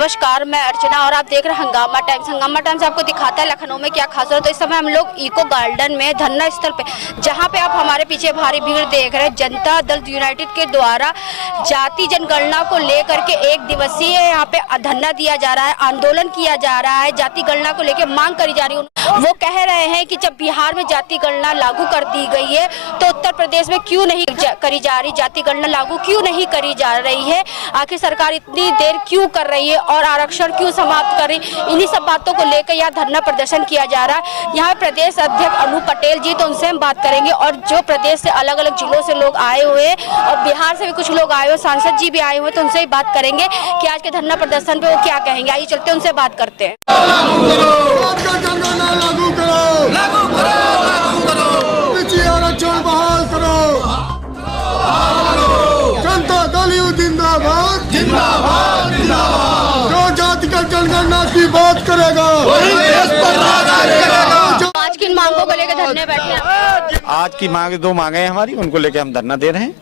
नमस्कार, मैं अर्चना और आप देख रहे हैं हंगामा टाइम्स। हंगामा टाइम्स आपको दिखाता है लखनऊ में क्या खास हो रहा है। तो इस समय हम लोग इको गार्डन में धरना स्थल पे, जहां पे आप हमारे पीछे भारी भीड़ देख रहे हैं, जनता दल यूनाइटेड के द्वारा जाति जनगणना को लेकर के एक दिवसीय यहाँ पे धरना दिया जा रहा है, आंदोलन किया जा रहा है। जाति गणना को लेकर मांग करी जा रही है। वो कह रहे हैं कि जब बिहार में जाति गणना लागू कर दी गई है तो उत्तर प्रदेश में क्यों नहीं करी जा रही, जाति गणना लागू क्यों नहीं करी जा रही है, आखिर सरकार इतनी देर क्यों कर रही है और आरक्षण क्यों समाप्त कर रही। इन्हीं सब बातों को लेकर यहाँ धरना प्रदर्शन किया जा रहा है। यहाँ प्रदेश अध्यक्ष अनु पटेल जी, तो उनसे हम बात करेंगे, और जो प्रदेश से अलग अलग जिलों से लोग आए हुए हैं और बिहार से भी कुछ लोग आए हुए, सांसद जी भी आए हुए, तो उनसे ही बात करेंगे कि आज के धरना प्रदर्शन पे वो क्या कहेंगे। आइए चलते हैं, उनसे बात करते हैं। जनता दल जिंदाबाद जिंदाबाद जिंदाबाद। जो जाति का जनगणना की बात करेगा वही देश पर राज करेगा। आज किन मांगों को लेकर धरने बैठे हैं? आज की मांग, दो मांगे हैं हमारी, उनको लेकर हम धरना दे रहे हैं।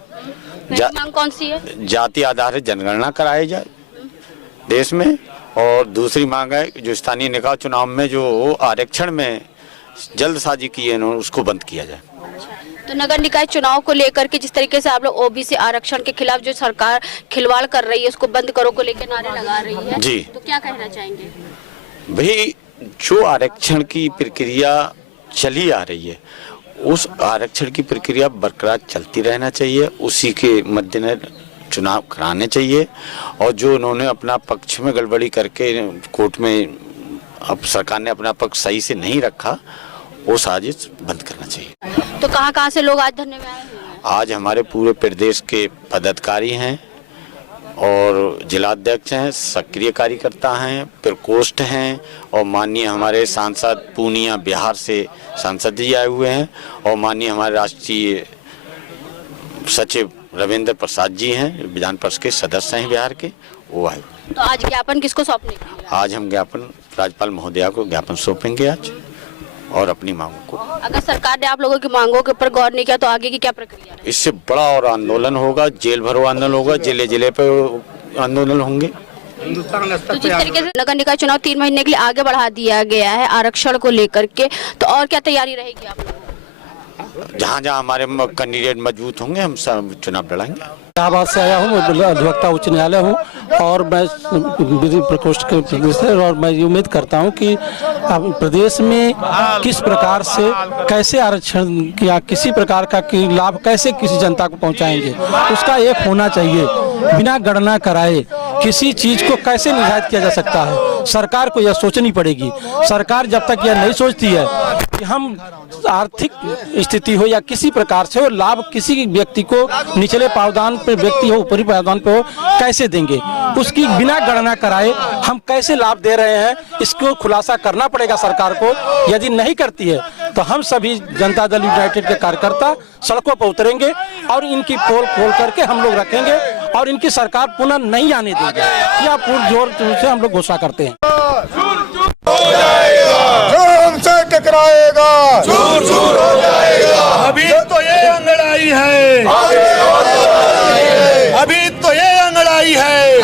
मांग कौन सी है? जाति आधारित जनगणना कराई जाए देश में, और दूसरी मांग है जो स्थानीय निकाय चुनाव में जो आरक्षण में जल्दसाजी की है उसको बंद किया जाए। तो नगर निकाय चुनाव को लेकर के जिस तरीके से आप लोग ओबीसी आरक्षण के खिलाफ जो सरकार खिलवाड़ कर रही है, उसको बंद करो को लेकर नारे लगा रही है जी, तो क्या कहना चाहेंगे? भाई, जो आरक्षण की प्रक्रिया चली आ रही है उस आरक्षण की प्रक्रिया बरकरार चलती रहना चाहिए, उसी के मद्देनजर चुनाव कराने चाहिए। और जो उन्होंने अपना पक्ष में गड़बड़ी करके कोर्ट में अब सरकार ने अपना पक्ष सही से नहीं रखा, वो साजिश बंद करना चाहिए। तो कहाँ से लोग आज धरने में आए हैं? आज हमारे पूरे प्रदेश के पदाधिकारी हैं और जिलाध्यक्ष हैं, सक्रिय कार्यकर्ता हैं, प्रकोष्ठ हैं, और माननीय हमारे सांसद पूर्णिया बिहार से सांसद जी आए हुए हैं, और माननीय हमारे राष्ट्रीय सचिव रविंद्र प्रसाद जी हैं, विधान परिषद के सदस्य हैं बिहार के, वो आए। तो आज ज्ञापन किसको सौंपने? आज हम ज्ञापन राज्यपाल महोदया को ज्ञापन सौंपेंगे आज, और अपनी मांगों को। अगर सरकार ने आप लोगों की मांगों के ऊपर गौर नहीं किया तो आगे की क्या प्रक्रिया है? इससे बड़ा और आंदोलन होगा, जेल भरो आंदोलन होगा, जिले जिले पे आंदोलन होंगे। तो जिस तरीके से नगर निकाय चुनाव 3 महीने के लिए आगे बढ़ा दिया गया है आरक्षण को लेकर के, तो और क्या तैयारी रहेगी आप लोगों की? जहाँ जहाँ हमारे कैंडिडेट मजबूत होंगे हम सब चुनाव लड़ाएंगे। इलाहाबाद से आया हूँ, मैं अधिवक्ता उच्च न्यायालय हूँ, और मैं विधि प्रकोष्ठ के सदस्य, और मैं ये उम्मीद करता हूँ कि प्रदेश में किस प्रकार से कैसे आरक्षण या किसी प्रकार का लाभ कैसे किसी जनता को पहुँचाएंगे, उसका एक होना चाहिए। बिना गणना कराए किसी चीज को कैसे निर्धारित किया जा सकता है, सरकार को यह सोचनी पड़ेगी। सरकार जब तक यह नहीं सोचती है कि हम आर्थिक स्थिति हो या किसी प्रकार से हो, लाभ किसी व्यक्ति को निचले पावदान पे व्यक्ति हो, ऊपरी पावदान पे हो, कैसे देंगे, उसकी बिना गणना कराए हम कैसे लाभ दे रहे हैं, इसको खुलासा करना पड़ेगा सरकार को। यदि नहीं करती है तो हम सभी जनता दल यूनाइटेड के कार्यकर्ता सड़कों पर उतरेंगे और इनकी पोल खोल करके हम लोग रखेंगे और इनकी सरकार पुनः नहीं आने देंगे। यह पूर्ण जोर से हम लोग घोषणा करते हैं। जो हमसे टकराएगा चूर चूर हो जाएगा। अभी तो ये अंगड़ाई है, अभी तो ये अंगड़ाई है।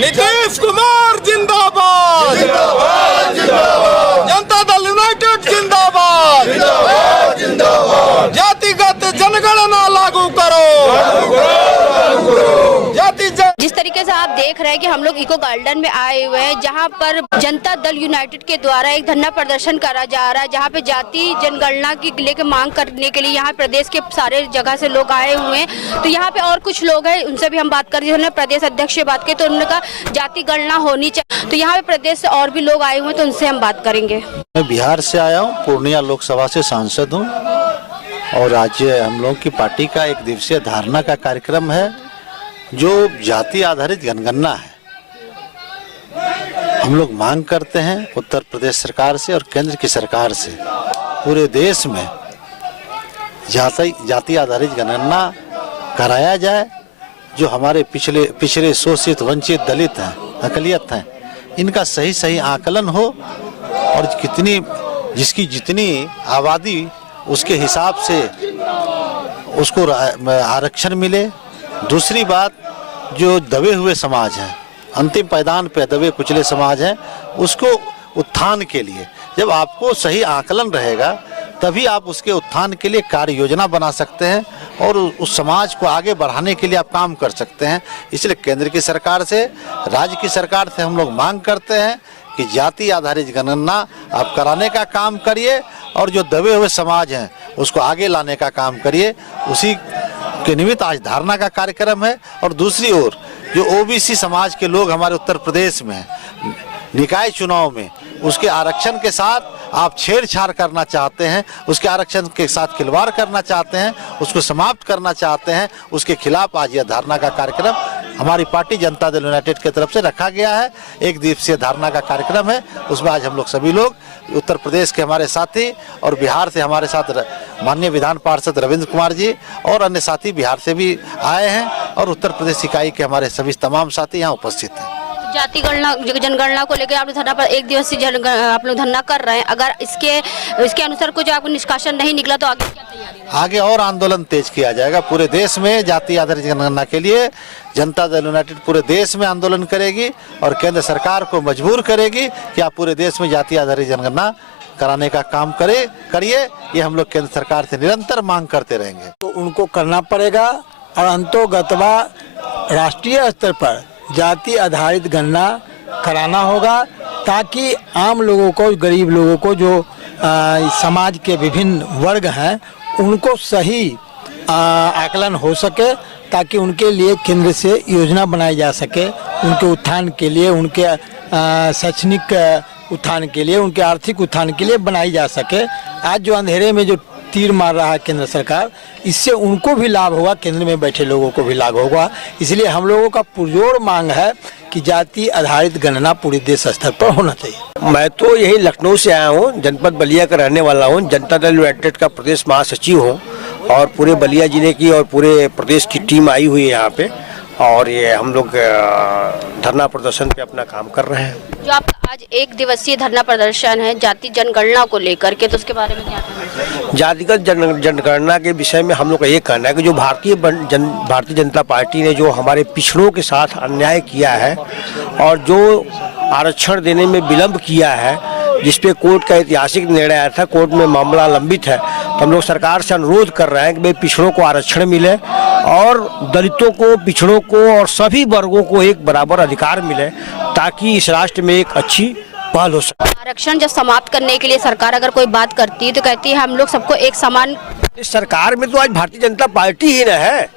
नीतीश कुमार जिंदाबाद जिंदाबाद जिंदाबाद। जनता दल यूनाइटेड जिंदाबाद जिंदाबाद जिंदाबाद। जातिगत जनगणना लागू करो। जिस तरीके से आप देख रहे हैं कि हम लोग इको गार्डन में आए हुए हैं, जहां पर जनता दल यूनाइटेड के द्वारा एक धरना प्रदर्शन करा जा रहा है, जहां पे जाति जनगणना की लेकर मांग करने के लिए यहाँ प्रदेश के सारे जगह से लोग आए हुए हैं। तो यहाँ पे और कुछ लोग हैं, उनसे भी हम बात कर रहे हैं। उन्होंने प्रदेश अध्यक्ष से बात की तो उन्होंने कहा जाति गणना होनी चाहिए। तो यहाँ पे प्रदेश से और भी लोग आए हुए हैं, तो उनसे हम बात करेंगे। मैं बिहार से आया हूँ, पूर्णिया लोकसभा से सांसद हूँ, और आज हम लोग की पार्टी का एक दिवसीय धारणा का कार्यक्रम है जो जाति आधारित जनगणना है। हम लोग मांग करते हैं उत्तर प्रदेश सरकार से और केंद्र की सरकार से, पूरे देश में जाति आधारित जनगणना कराया जाए। जो हमारे पिछड़े शोषित वंचित दलित हैं, अकलियत हैं, इनका सही आकलन हो, और जिसकी जितनी आबादी उसके हिसाब से उसको आरक्षण मिले। दूसरी बात, जो दबे हुए समाज हैं, अंतिम पायदान पे दबे कुचले समाज हैं, उसको उत्थान के लिए जब आपको सही आकलन रहेगा तभी आप उसके उत्थान के लिए कार्य योजना बना सकते हैं और उस समाज को आगे बढ़ाने के लिए आप काम कर सकते हैं। इसलिए केंद्र की सरकार से, राज्य की सरकार से हम लोग मांग करते हैं कि जाति आधारित जनगणना आप कराने का काम करिए और जो दबे हुए समाज हैं उसको आगे लाने का काम करिए। उसी के निमित्त आज धारणा का कार्यक्रम है। और दूसरी ओर जो ओबीसी समाज के लोग हमारे उत्तर प्रदेश में हैं, निकाय चुनाव में उसके आरक्षण के साथ आप छेड़छाड़ करना चाहते हैं, उसके आरक्षण के साथ खिलवाड़ करना चाहते हैं, उसको समाप्त करना चाहते हैं, उसके खिलाफ आज यह धारणा का कार्यक्रम हमारी पार्टी जनता दल यूनाइटेड की तरफ से रखा गया है। एक दिवसीय धारणा का कार्यक्रम है, उसमें आज हम लोग सभी लोग उत्तर प्रदेश के हमारे साथी और बिहार से हमारे साथ माननीय विधान पार्षद रविंद्र कुमार जी और अन्य साथी बिहार से भी आए हैं और उत्तर प्रदेश इकाई के हमारे सभी तमाम साथी यहाँ उपस्थित हैं। जाति गणना जनगणना को लेकर आप लोग धरना पर एक दिवसीय आप लोग धरना कर रहे हैं, अगर इसके अनुसार कुछ आपको निष्कासन नहीं निकला तो आगे क्या तैयारी है? आगे और आंदोलन तेज किया जाएगा। पूरे देश में जाति आधारित जनगणना के लिए जनता दल यूनाइटेड पूरे देश में आंदोलन करेगी और केंद्र सरकार को मजबूर करेगी कि आप पूरे देश में जाति आधारित जनगणना कराने का काम करिए। ये हम लोग केंद्र सरकार से निरंतर मांग करते रहेंगे। तो उनको करना पड़ेगा और अंतोगतवा राष्ट्रीय स्तर पर जाति आधारित गणना कराना होगा ताकि आम लोगों को, गरीब लोगों को, जो समाज के विभिन्न वर्ग हैं उनको सही आकलन हो सके ताकि उनके लिए केंद्र से योजना बनाई जा सके, उनके उत्थान के लिए, उनके शैक्षणिक उत्थान के लिए, उनके आर्थिक उत्थान के लिए बनाई जा सके। आज जो अंधेरे में जो तीर मार रहा है केंद्र सरकार, इससे उनको भी लाभ होगा, केंद्र में बैठे लोगों को भी लाभ होगा। इसलिए हम लोगों का पुरजोर मांग है कि जाति आधारित गणना पूरे देश स्तर पर होना चाहिए। मैं तो यही लखनऊ से आया हूँ, जनपद बलिया का रहने वाला हूँ, जनता दल यूनाइटेड का प्रदेश महासचिव हूँ और पूरे बलिया जिले की और पूरे प्रदेश की टीम आई हुई है यहाँ पे और ये हम लोग धरना प्रदर्शन पे अपना काम कर रहे हैं। जो आप आज एक दिवसीय धरना प्रदर्शन है जाति जनगणना को लेकर के, तो उसके बारे में क्या कहना चाहिए? जातिगत जनगणना के विषय में हम लोग का ये कहना है कि जो भारतीय जनता पार्टी ने जो हमारे पिछड़ों के साथ अन्याय किया है और जो आरक्षण देने में विलम्ब किया है, जिसपे कोर्ट का ऐतिहासिक निर्णय आया था, कोर्ट में मामला लंबित है, तो हम लोग सरकार से अनुरोध कर रहे हैं कि भाई पिछड़ों को आरक्षण मिले और दलितों को, पिछड़ों को और सभी वर्गों को एक बराबर अधिकार मिले ताकि इस राष्ट्र में एक अच्छी पहल हो सके। आरक्षण जब समाप्त करने के लिए सरकार अगर कोई बात करती है तो कहती है हम लोग सबको एक समान। इस सरकार में तो आज भारतीय जनता पार्टी ही न है,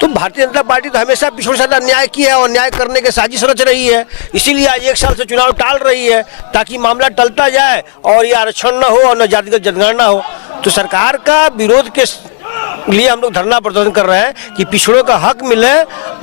तो भारतीय जनता पार्टी तो हमेशा पिछड़ों से अन्याय किया है और अन्याय करने की साजिश रच रही है। इसीलिए आज 1 साल से चुनाव टाल रही है ताकि मामला टलता जाए और ये आरक्षण न हो और न जातिगत जनगणना हो। तो सरकार का विरोध के लिए हम लोग धरना प्रदर्शन कर रहे हैं कि पिछड़ों का हक मिले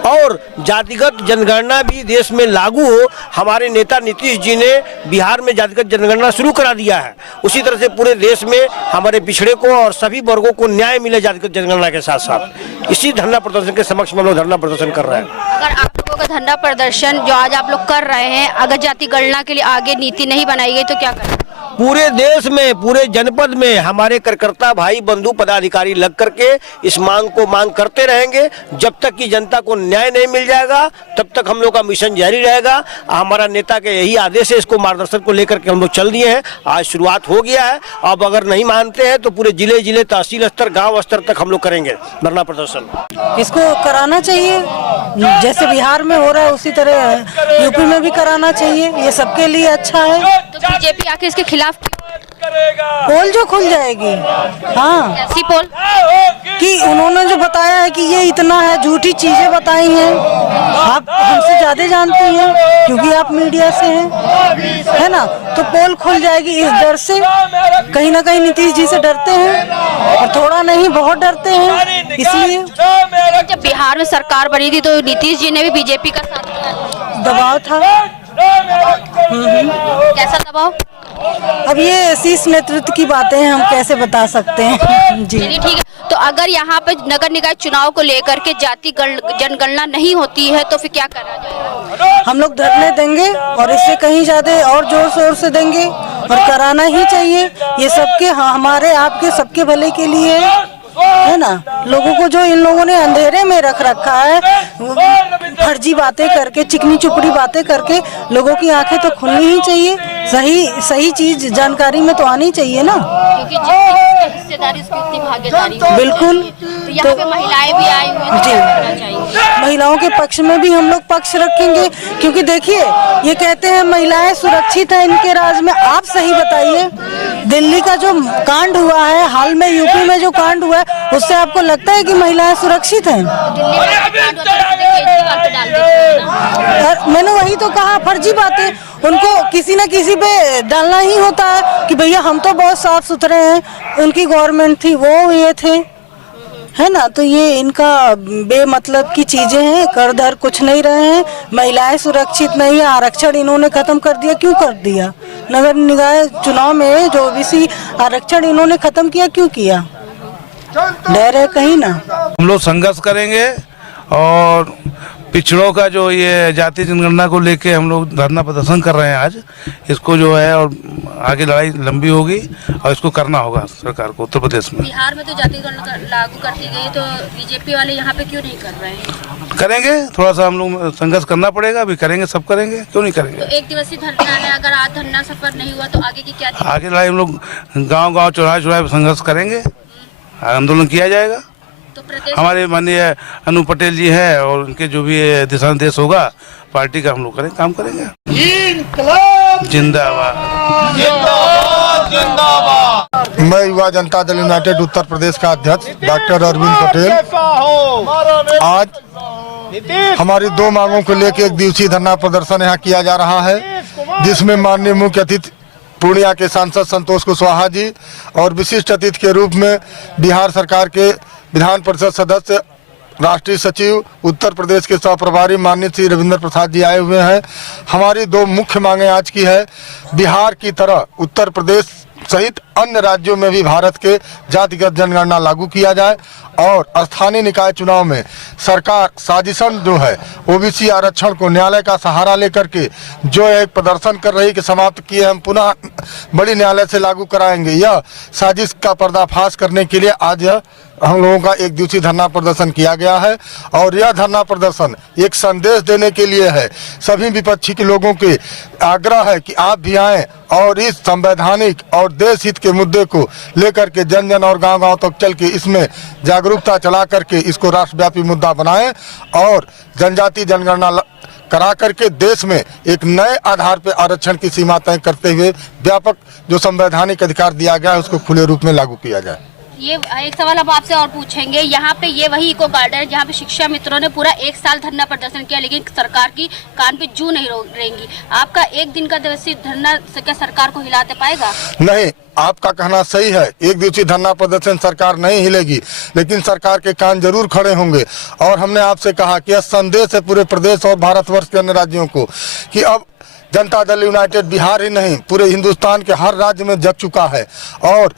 और जातिगत जनगणना भी देश में लागू हो। हमारे नेता नीतीश जी ने बिहार में जातिगत जनगणना शुरू करा दिया है, उसी तरह से पूरे देश में हमारे पिछड़े को और सभी वर्गों को न्याय मिले जातिगत जनगणना के साथ साथ। इसी धरना प्रदर्शन के समक्ष में हम लोग धरना प्रदर्शन कर रहे हैं। अगर आप लोगों का धरना प्रदर्शन जो आज आप लोग कर रहे हैं, अगर जाति गणना के लिए आगे नीति नहीं बनाई गई तो क्या करें? पूरे देश में, पूरे जनपद में हमारे कार्यकर्ता भाई बंधु पदाधिकारी लग करके इस मांग को मांग करते रहेंगे। जब तक कि जनता को न्याय नहीं मिल जाएगा तब तक हम लोग का मिशन जारी रहेगा। हमारा नेता के यही आदेश है, इसको मार्गदर्शन को लेकर के हम लोग चल दिए हैं। आज शुरुआत हो गया है, अब अगर नहीं मानते हैं तो पूरे जिले तहसील स्तर, गाँव स्तर तक हम लोग करेंगे धरना प्रदर्शन। इसको कराना चाहिए, जैसे बिहार में हो रहा है उसी तरह यूपी में भी कराना चाहिए, ये सबके लिए अच्छा है। तो बीजेपी आखिर इसके खिलाफ पोल जो खुल जाएगी, हाँ ऐसी पोल कि उन्होंने जो बताया है कि ये इतना है, झूठी चीजें बताई हैं। आप हमसे ज्यादा जानती हैं क्योंकि आप मीडिया से हैं, है ना? तो पोल खुल जाएगी इस डर से। कहीं ना कहीं नीतीश जी से डरते हैं और थोड़ा नहीं बहुत डरते हैं। इसलिए जब बिहार में सरकार बनी थी तो नीतीश जी ने भी बीजेपी का साथ दिया, दबाव था। कैसा दबाव? अब ये शीर्ष नेतृत्व की बातें हैं, हम कैसे बता सकते हैं जी। ठीक है, तो अगर यहाँ पे नगर निकाय चुनाव को लेकर के जाति जनगणना नहीं होती है तो फिर क्या करा जाएगा? हम लोग धरने देंगे और इससे कहीं ज्यादा और जोर शोर से देंगे और कराना ही चाहिए। ये सबके, हमारे आपके सबके भले के लिए है ना। लोगों को जो इन लोगों ने अंधेरे में रख रखा है फर्जी बातें करके, चिकनी चुपड़ी बातें करके लोगों की आंखें तो खुलनी ही चाहिए। सही चीज जानकारी में तो आनी चाहिए ना, क्योंकि जिसकी हिस्सेदारी उसकी उतनी भागीदारी होती है। बिल्कुल। तो यहाँ पे महिलाएं भी आई हुई हैं, तो जी। क्या करना चाहिए? महिलाओं के पक्ष में भी हम लोग पक्ष रखेंगे, क्योंकि देखिए ये कहते हैं महिलाएं सुरक्षित हैं इनके राज में। आप सही बताइए, दिल्ली का जो कांड हुआ है, हाल में यूपी में जो कांड हुआ है, उससे आपको लगता है कि महिलाएं सुरक्षित हैं? दिल्ली में कांड होता है, केजरीवाल पे डाल देते हैं ना। मैंने वही तो कहा, फर्जी बातें उनको किसी न किसी पे डालना ही होता है कि भैया हम तो बहुत साफ सुथरे हैं, उनकी गवर्नमेंट थी, वो ये थे, है ना। तो ये इनका बेमतलब की चीजें हैं, कर धर कुछ नहीं रहे हैं। महिलाएं सुरक्षित नहीं है, आरक्षण इन्होंने खत्म कर दिया। क्यों कर दिया? नगर निकाय चुनाव में जो ओबीसी आरक्षण इन्होंने खत्म किया, क्यों किया? डर है कहीं ना। हम लोग संघर्ष करेंगे और पिछड़ों का जो ये जाति जनगणना को लेके हम लोग धरना प्रदर्शन कर रहे हैं आज, इसको जो है और आगे लड़ाई लंबी होगी और इसको करना होगा सरकार को उत्तर प्रदेश में। बिहार में तो जाति गणना लागू कर दी गई, तो बीजेपी वाले यहाँ पे क्यों नहीं कर रहे हैं? करेंगे, थोड़ा सा हम लोग संघर्ष करना पड़ेगा, अभी करेंगे, सब करेंगे, क्यों नहीं करेंगे। तो एक दिवसीय धरना है, अगर आज धरना सफल नहीं हुआ तो आगे की क्या? आगे लड़ाई हम लोग गाँव चौराहे संघर्ष करेंगे, आंदोलन किया जाएगा। तो प्रदेश हमारे माननीय अनु पटेल जी है और उनके जो भी दिशा निर्देश होगा पार्टी का हम लोग करेंगे, काम करेंगे। जिंदाबाद। मैं युवा जनता दल यूनाइटेड उत्तर प्रदेश का अध्यक्ष डॉक्टर अरविंद पटेल आज हमारी 2 मांगों को लेकर 1 दिवसीय धरना प्रदर्शन यहाँ किया जा रहा है, जिसमें माननीय मुख्य अतिथि पूर्णिया के सांसद संतोष कुशवाहा जी और विशिष्ट अतिथि के रूप में बिहार सरकार के विधान परिषद सदस्य, राष्ट्रीय सचिव, उत्तर प्रदेश के सह प्रभारी माननीय श्री रविंद्र प्रसाद जी आए हुए हैं। हमारी 2 मुख्य मांगें आज की है, बिहार की तरह उत्तर प्रदेश सहित अन्य राज्यों में भी भारत के जातिगत जनगणना लागू किया जाए और स्थानीय निकाय चुनाव में सरकार साजिशन जो है ओबीसी आरक्षण को न्यायालय का सहारा लेकर के जो एक प्रदर्शन कर रही कि समाप्त किए हम पुनः बड़ी न्यायालय से लागू कराएंगे, यह साजिश का पर्दाफाश करने के लिए आज हम लोगों का 1 दिवसीय धरना प्रदर्शन किया गया है। और यह धरना प्रदर्शन एक संदेश देने के लिए है, सभी विपक्षी के लोगों के आग्रह है कि आप भी आएं और इस संवैधानिक और देश हित के मुद्दे को लेकर के जन जन और गांव-गांव तक चल के इसमें जागरूकता चला करके इसको राष्ट्रव्यापी मुद्दा बनाएं और जनजाति जनगणना करा करके देश में एक नए आधार पर आरक्षण की सीमा तय करते हुए व्यापक जो संवैधानिक अधिकार दिया गया है उसको खुले रूप में लागू किया जाए। ये एक सवाल हम आपसे और पूछेंगे, यहाँ पे ये वही इको गार्डन है जहाँ पे शिक्षा मित्रों ने पूरा 1 साल धरना प्रदर्शन किया, लेकिन सरकार की कान पे जू नहीं रहेंगी। आपका 1 दिन का दिवसीय धरना क्या सरकार को हिलाते पाएगा? नहीं, आपका कहना सही है, 1 दिवसीय धरना प्रदर्शन सरकार नहीं हिलेगी, लेकिन सरकार के कान जरूर खड़े होंगे। और हमने आपसे कहा कि यह संदेश है पूरे प्रदेश और भारतवर्ष के अन्य राज्यों को कि अब जनता दल यूनाइटेड बिहार ही नहीं पूरे हिंदुस्तान के हर राज्य में जग चुका है और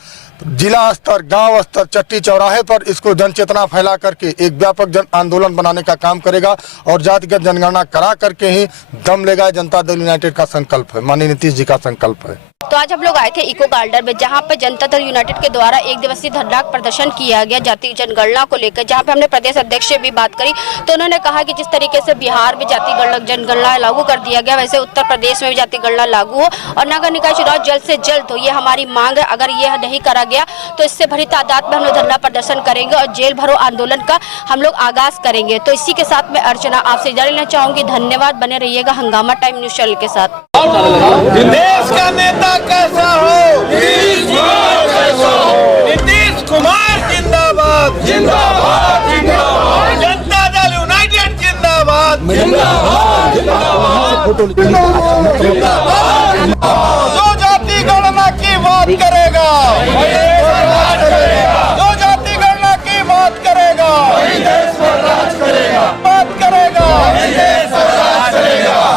जिला स्तर, गांव स्तर, चट्टी चौराहे पर इसको जन चेतना फैला करके एक व्यापक जन आंदोलन बनाने का काम करेगा और जातिगत जनगणना करा करके ही दम लेगा। जनता दल यूनाइटेड का संकल्प है, माननीय नीतीश जी का संकल्प है। तो आज हम लोग आए थे इको गार्डन में, जहां पर जनता दल यूनाइटेड के द्वारा 1 दिवसीय धरना प्रदर्शन किया गया जाति जनगणना को लेकर, जहां पे हमने प्रदेश अध्यक्ष से भी बात करी। तो उन्होंने कहा कि जिस तरीके से बिहार में जाति जनगणना लागू कर दिया गया, वैसे उत्तर प्रदेश में भी जाति गणना लागू हो और नगर निकाय चुनाव जल्द से जल्द हो, ये हमारी मांग है। अगर ये नहीं करा गया तो इससे भरी तादाद में हम लोग धरना प्रदर्शन करेंगे और जेल भरो आंदोलन का हम लोग आगाज करेंगे। तो इसी के साथ में अर्चना आपसे इजाजत लेना चाहूंगी। धन्यवाद, बने रहिएगा हंगामा टाइम न्यूज चैनल के साथ। देश का नेता कैसा हो? नीतीश कुमार जिंदाबाद, जिंदाबाद, जिंदाबाद। जनता दल यूनाइटेड जिंदाबाद, जिंदाबाद, जिंदाबाद। जो जाति गणना की बात करेगा, जो जाति गणना की बात करेगा, बात करेगा,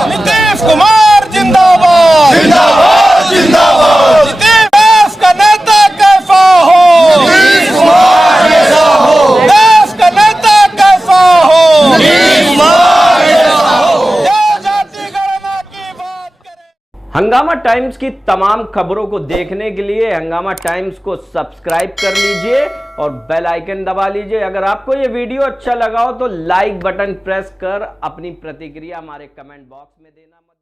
नीतीश कुमार जिंदाबाद, जिंदाबाद, जिंदाबाद। देश का नेता कैसा हो? नीतीश कुमार जैसा हो। देश का नेता कैसा हो? नीतीश कुमार जैसा हो। जो जाति गणना की बात करे। हंगामा टाइम्स की तमाम खबरों को देखने के लिए हंगामा टाइम्स को सब्सक्राइब कर लीजिए और बेल आइकन दबा लीजिए। अगर आपको ये वीडियो अच्छा लगा हो तो लाइक बटन प्रेस कर अपनी प्रतिक्रिया हमारे कमेंट बॉक्स में देना मत